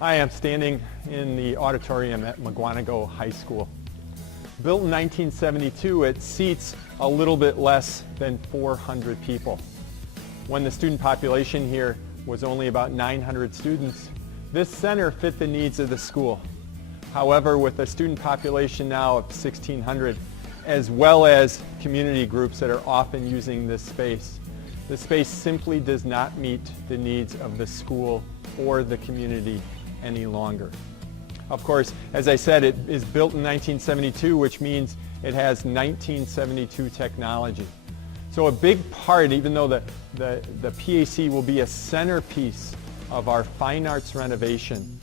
I am standing in the auditorium at Mukwonago High School. Built in 1972, it seats a little bit less than 400 people. When the student population here was only about 900 students, this center fit the needs of the school. However, with a student population now of 1,600, as well as community groups that are often using this space, the space simply does not meet the needs of the school or the community any longer. Of course, as I said, it is built in 1972, which means it has 1972 technology. So a big part, even though the PAC will be a centerpiece of our fine arts renovation,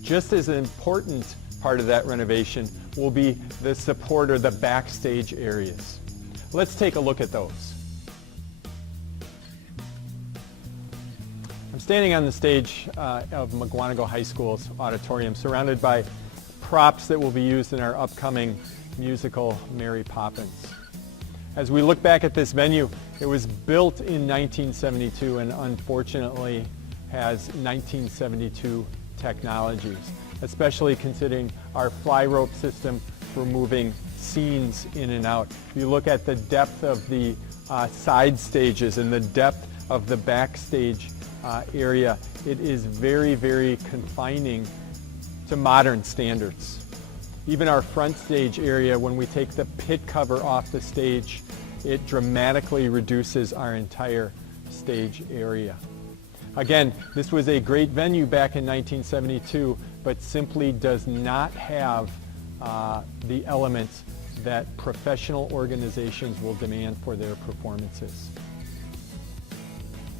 just as an important part of that renovation will be the support or the backstage areas. Let's take a look at those. I'm standing on the stage of Mukwonago High School's auditorium, surrounded by props that will be used in our upcoming musical Mary Poppins. As we look back at this venue, it was built in 1972 and unfortunately has 1972 technologies, especially considering our fly rope system for moving scenes in and out. If you look at the depth of the side stages and the depth of the backstage area, it is very, very confining to modern standards. Even our front stage area, when we take the pit cover off the stage, it dramatically reduces our entire stage area. Again, this was a great venue back in 1972, but simply does not have the elements that professional organizations will demand for their performances.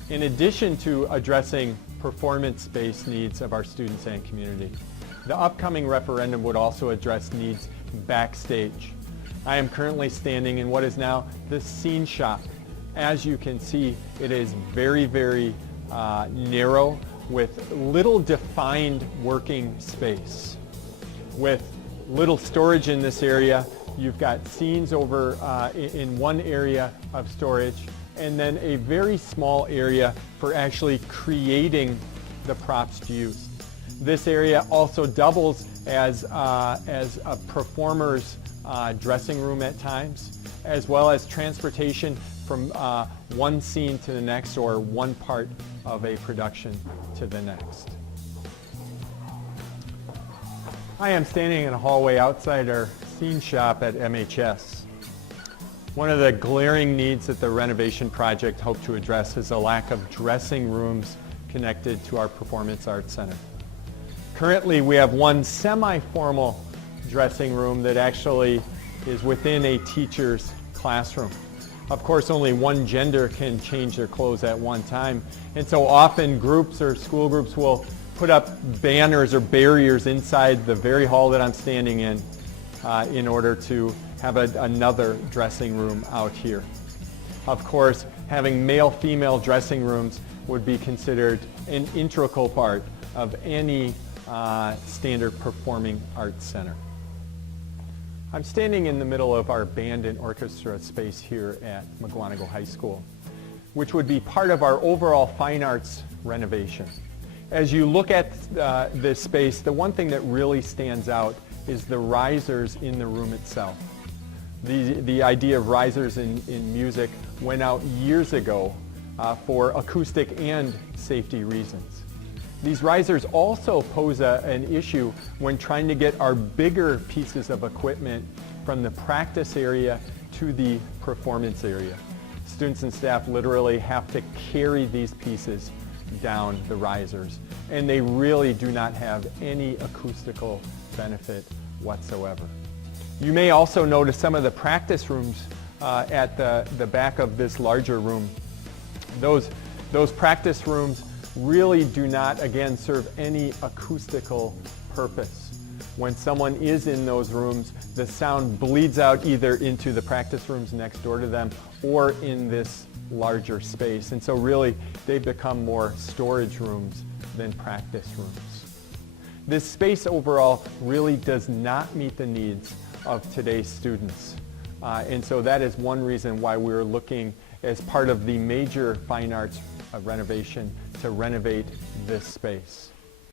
In addition to addressing performance-based needs of our students and community, the upcoming referendum would also address needs backstage. I am currently standing in what is now the scene shop. As you can see, it is very, very narrow with little defined working space. With little storage in this area, you've got scenes over in one area of storage, and then a very small area for actually creating the props to use. This area also doubles as a performer's dressing room at times, as well as transportation from one scene to the next or one part of a production to the next. I am standing in a hallway outside our scene shop at MHS. One of the glaring needs that the renovation project hoped to address is a lack of dressing rooms connected to our Performance Arts Center. Currently, we have one semi-formal dressing room that actually is within a teacher's classroom. Of course, only one gender can change their clothes at one time, and so often groups or school groups will put up banners or barriers inside the very hall that I'm standing in order to have another dressing room out here. Of course, having male-female dressing rooms would be considered an integral part of any standard performing arts center. I'm standing in the middle of our band and orchestra space here at Mukwonago High School, which would be part of our overall fine arts renovation. As you look at this space, the one thing that really stands out is the risers in the room itself. The idea of risers in music went out years ago for acoustic and safety reasons. These risers also pose an issue when trying to get our bigger pieces of equipment from the practice area to the performance area. Students and staff literally have to carry these pieces down the risers, and they really do not have any acoustical benefit whatsoever. You may also notice some of the practice rooms at the back of this larger room. Those practice rooms really do not, again, serve any acoustical purpose. When someone is in those rooms, the sound bleeds out either into the practice rooms next door to them or in this larger space. And so really, they've become more storage rooms than practice rooms. This space overall really does not meet the needs of today's students. And so that is one reason why we're looking as part of the major fine arts renovation to renovate this space.